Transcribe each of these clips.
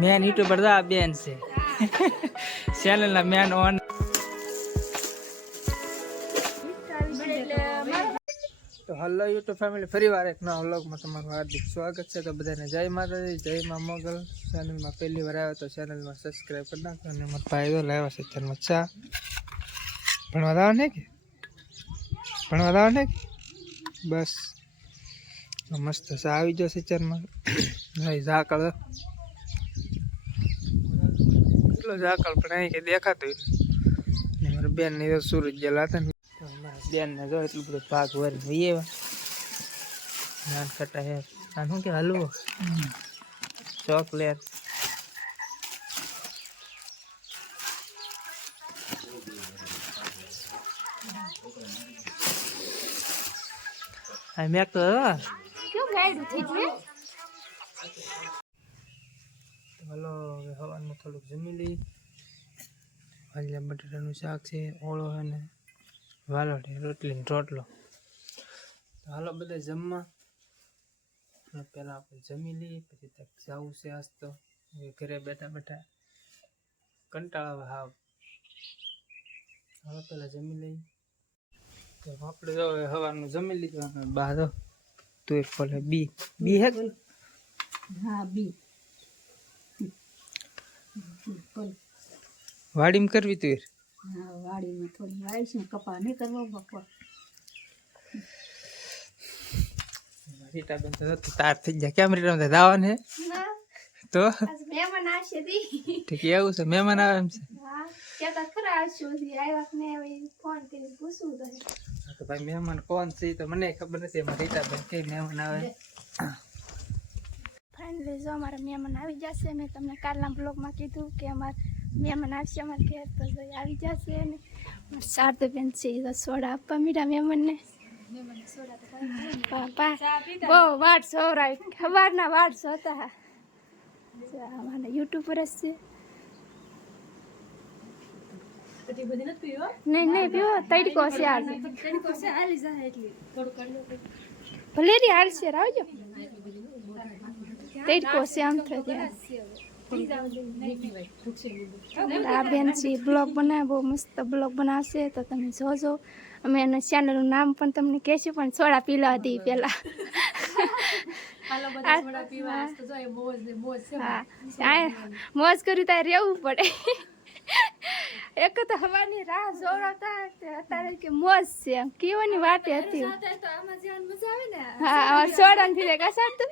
Main YouTuber તો આ બેન છે ચેનલ ના મેન ઓન. તો હલો યુટ્યુબ ફેમિલી, ફરી વાર એક નવા વ્લોગમાં તમારું હાર્દિક સ્વાગત છે. તો બધાને જય માતાજી, જય મા મોગલ. ચેનલમાં પહેલી વાર આવ્યો તો ચેનલમાં સબસ્ક્રાઈબ કરી નાખો. અને મારા ભાઈ તો લાવ્યા છે ચેનલમાં ચા. ભણવા દાવા ને કે ભણવા દાવા ને બસ મસ્ત ચા આવી જશે ચેનલમાં. ઝાકળ એટલો ઝાકળ પણ અહીં કંઈ દેખાતું ને. મારા બેન ને સુરત ગયેલા હતા ને, મારા બેન ને જો એટલું બધું ભાગ વરી એવા નાન ખટા હે. આ શું કે હલવો ચોકલેટ મેં તો હલો હવાનું થોડુંક જમી લઈ. વાલિયા બટાટાનું શાક છે, ઓળો અને વાલોડી રોટલી ને રોટલો. તો હાલો બધા જમવા. પહેલાં આપણે જમી લઈએ, પછી તક જવું છે. આજ તો ઘરે બેઠા બેઠા કંટાળા હાવ. હાલો પહેલાં જમી લઈએ. તો આપણે જો હવાનું જમી લીધું અને બહાર તું એક ફોલે બી બી હે. હા બી વાડીમાં કરવી તું. હા વાડીમાં થોડી વાય છે, કપા નહીં કરવો બપોર. રીટાબેન તો તાર થઈ જાય કેમ? રીટા દાવાને હે તો મહેમાન આવશે ઠીક એવું છે. મહેમાન આવે એમ છે. કેતા ખરા આવશું આવ્યા ને ફોન કરીને પૂછવું તો ભાઈ મહેમાન કોણ છે તો મને ખબર નથી. એમાં રીટાબેન કઈ મહેમાન આવે. ફાઇનલી જો અમારા મહેમાન આવી જશે. મેં તમને કાલના બ્લોગમાં કીધું કે અમારા મહેમાન આવશે અમારા ઘેર, તો આવી જશે. અને શારદાબેન છે સોડા આપવા મીઠા મહેમાનને. બહુ વાટ સોવરાવી, સવારના વાટ જોતા. અમારા યુટ્યુબર જ છે. નહીં નહીં પીવો, તડકો છે આજે. ભલે રી હાલશે આવજો. તડકો છે આમ થાય. આ બેન છે બ્લોગ બનાવે, બહુ મસ્ત બ્લોગ બનાવશે, તો તમે જોજો. અમે એના ચેનલનું નામ પણ તમને કહેશું, પણ સોડા પીલા હતી પેલા. મોજ કર્યું ત્યારે રહેવું પડે. એક તો હવાની રાહ જોવડાવતા અત્યારે કે મોજ છે એમ કેવાની વાત હતી. હા સોડા નથી કસાતું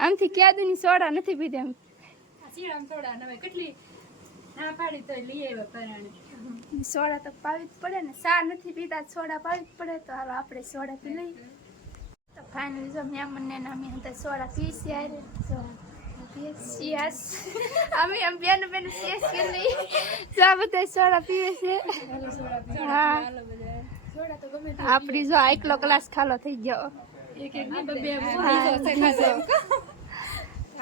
આમથી ક્યાદુની સોડા નથી પીધી એમ. સોડા તો પાવી જ પડે ને, ચા નથી પીતા સોડા પાવી જ પડે. તો હાલો આપણે સોડા પી લઈએ. તો ફાઇનલી જો મહેમાનને અમે અંદર સોડા પીસી આવે અમે એમ બેન બેન શેષ કરી લઈએ. જો બધા સોડા પીવે છે. હા આપણી જો એકલો ક્લાસ ખાલો થઈ ગયો.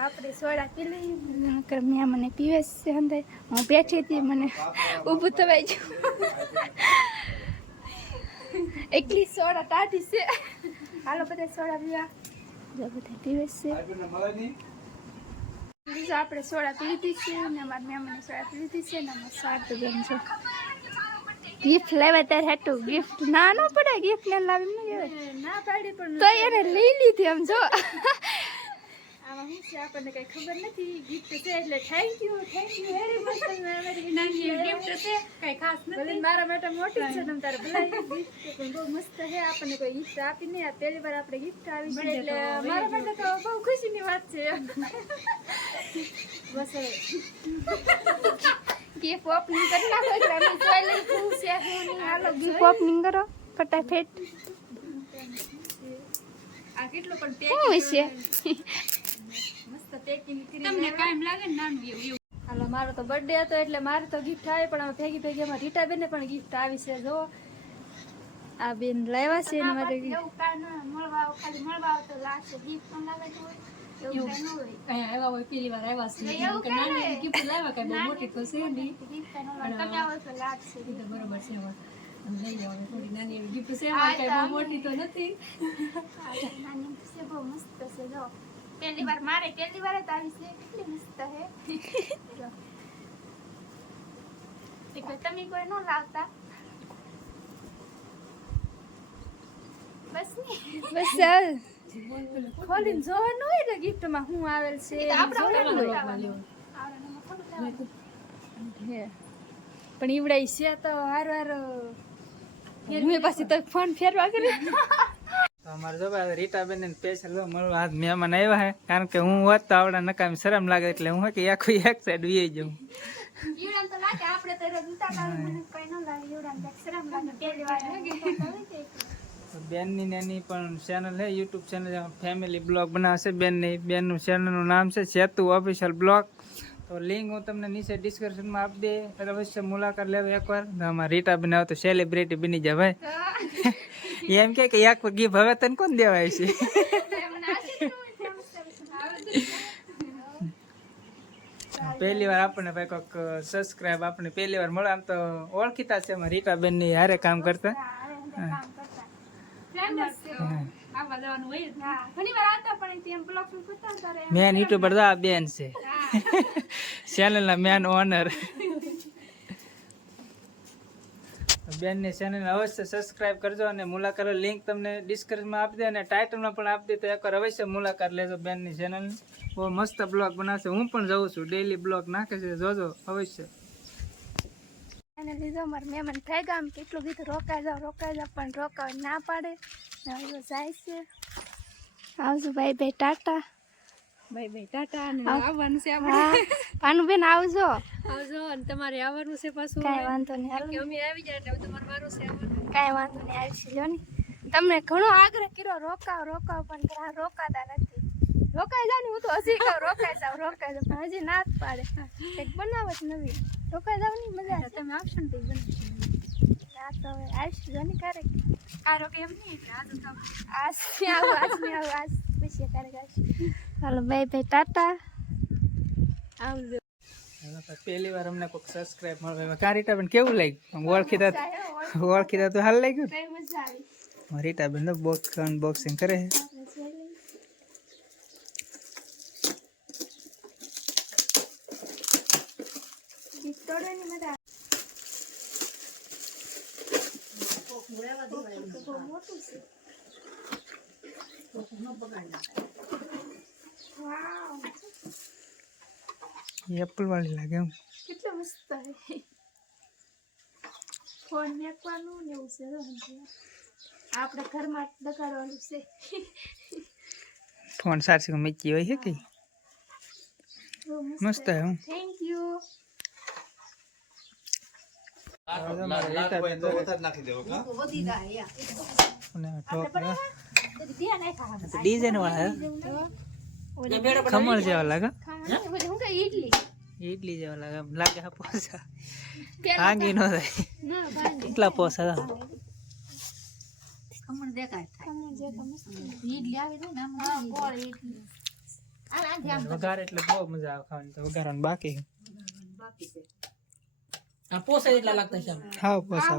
આપણે સોડા પી લઈએ. મને પીવે છે અંદર. હું બેઠી હતી, મને ઊભું થવાઈ ગયું. એકલી સોડા ટાઢી છે. હાલો બધા સોડા પીવા. જો બધા પીવે છે. બીજો આપણે સોડા પી લીધી છે ને અમારા મહેમાને સોડા પી લીધી છે ને અમારા શારદાબેન છે ગિફ્ટ લેવા ત્યારે હેઠું ગિફ્ટ ના ન પડે. ગિફ્ટ ને લાવી ના પાડી પણ તો એને લઈ લીધી આમ જો. આમાં શું છે આપણને કઈ ખબર નથી. ગિફ્ટ છે એટલે thank you very much. Gift છે કઈ ખાસ નથી. મારા માટે મોટી છે ને તારે ભલે ગિફ્ટ પણ બહુ મસ્ત છે. આપણને કોઈ ગિફ્ટ આપી નહીં. આ પહેલી વાર આપણે ગિફ્ટ આવી છે એટલે મારા માટે તો બહુ ખુશીની વાત છે. બસ ગિફ્ટ ઓપનિંગ કરી નાખો એટલે અમે જોઈ લઈ શું છે શું નહીં. હાલો ગિફ્ટ ઓપનિંગ કરો ફટાફટ. આ કેટલો પણ પેકિંગ છે મસ્ત પેકિંગ કરી. તમને કામ લાગે ને નાનું એવું. હાલો મારો તો બર્થડે હતો એટલે મારે તો ગિફ્ટ આવે, પણ અમે ભેગી ભેગી અમારા રીટાબેનને પણ ગિફ્ટ આવી છે. જો આ બેન લાવ્યા છે ને મારે એવું કાંઈ ન મળવા ખાલી મળવા તો લાગશે. ગિફ્ટ પણ લાવે તો હોય એવું કાંઈ ન હોય. કઈ આવ્યા હોય પહેલી વાર આવ્યા છે એવું કે નાની ગિફ્ટ લાવ્યા કઈ બહુ મોટી તો છે નહીં. ગિફ્ટ ન હોય તમે આવો તો લાગશે. તો બરોબર છે. લઈ જાવ થોડી નાની એવી ગિફ્ટ છે, કઈ બહુ મોટી તો નથી. નાની છે બહુ મસ્ત છે. જો પહેલી વાર મારે પહેલી વાર જ આવી છે. કેટલી મસ્ત મમ્મી કોઈ ન લાવતા બસ ચાલ ખોલીને જોવાનું હોય ને ગિફ્ટમાં શું આવેલ છે જોવાનું હોય. હે. પણ ઈવડાઈ છે તો હાર હું પાછી તો ફોન ફેરવા કરી તો અમારે જો ભાઈ રીટાબેન ને સ્પેશિયલ મળવા આજ મહેમાન આવ્યા હે કારણ કે હું હોત તો આવડા નકામી શરમ લાગે એટલે હું કે આખું એક સાઈડ વી જાઉં. ઈવડામ તો લાગે આપણે તો જૂતા કાઢી મને કઈ ન લાગે ઈવડામ તો શરમ લાગે પહેલી વાર લાગે બેનની નાની પણ ચેનલ છે યુટ્યુબ ચેનલ ફેમિલી બ્લોગ બનાવશે બેનનું ચેનલનું નામ છે સેતુ ઓફિશિયલ બ્લોગ. તો લિંક હું તમને નીચે ડિસ્ક્રિપ્શનમાં આપી દે એટલે અવશ્ય મુલાકાત લેવો એકવાર. અમારા રીટાબેન આવે તો સેલિબ્રિટી બની જાય ભાઈ એમ કે એક ગીફ હવે તને કોણ દેવાય છે. પહેલી વાર આપણને ભાઈ કોઈક સબસ્ક્રાઇબ આપણને પહેલી વાર મળે આમ તો ઓળખીતા છે અમારા રીટાબેનની હારે કામ કરતા. મેન યુટ્યુબર તો આ બેન છે ચેનલના મેન ઓનર. બેનની ચેનલ અવશ્ય સબસ્ક્રાઇબ કરજો અને મુલાકાત લિંક તમને ડિસ્ક્રિપ્શનમાં આપી દે અને ટાઇટલમાં પણ આપી દે તો એકવાર અવશ્ય મુલાકાત લેજો બેનની ચેનલની. બહુ મસ્ત બ્લોગ બનાવશે. હું પણ જાઉં છું ડેઈલી બ્લોગ નાખે છે જોજો અવશ્ય. એને લીધો મારે મહેમાન થઈ ગયા આમ કેટલું કીધું રોકાઈ જાવ પણ રોકાવ ના પાડે હવે જાય છે. આવજો ભાઈ ટાટા અને આવવાનું છે હા ભાનુબેન આવજો અને તમારે આવવાનું છે પાછું. કાંઈ વાંધો નહીં હાલો અમે આવી જાય એટલે તમારે વારું છે આવવાનું. કાંઈ વાંધો નહીં આવશે જો ને તમને ઘણો આગ્રહ કર્યો રોકાવ પણ આ રોકાતા નથી. રોકાઈ જાવ ને હું તો હજી કહું રોકાઈ જાવ પણ હજી ના જ પાડે કંઈક બનાવો જ નવી રોકાઈ જાવ ની મજા આવે. તમે આવશો ને તો બનાવશું. ના તો હવે આવશું જો ને ક્યારેક આ રોકે એમ નહીં એટલે આજ તો આજ પછી ક્યારેક આવશું. હાલો બાય ટાટા આવજો. પહેલી વાર અમને કોઈક સબસ્ક્રાઇબ મળે કા રીટાબેન કેવું લાગ્યું ઓળખીતા તો હાલ લાગ્યું. કઈ મજા આવી રીટાબેન તો બોક્સ અનબોક્સિંગ કરે છે. એપલ વાળી લાગે એમ. કેટલું મસ્ત ફોન મેકવાનું ને એવું છે આપણે ઘરમાં લગાડવાનું છે. ફોન સારસી મૂકી હોય છે કે મસ્ત હે હું. થેન્ક યુ ડિઝાઇન વાળા ખમણ જેવા લાગે ઇડલી જેવા લાગે લાગે પોસા ભાંગી ન થાય કેટલા પોસા ખમણ દેખાય વઘાર એટલે બહુ મજા આવે ખાવાની તો વઘારવાનું બાકી આ પોસા એટલા લાગતા છે હા પોસા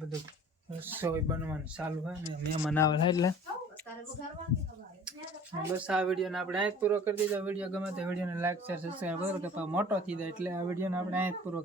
બધું રસોઈ બનવાનું ચાલુ હોય ને મહેમાન આવે એટલે બસ આ વિડીયોને આપણે અહીં જ પૂરો કરી દીધો. વિડીયો ગમે તો વિડીયોને લાઈક શેર સબસ્ક્રાઈબ કરો કે મોટો થઈ જાય એટલે આ વિડીયોને આપણે અહીં જ પૂરો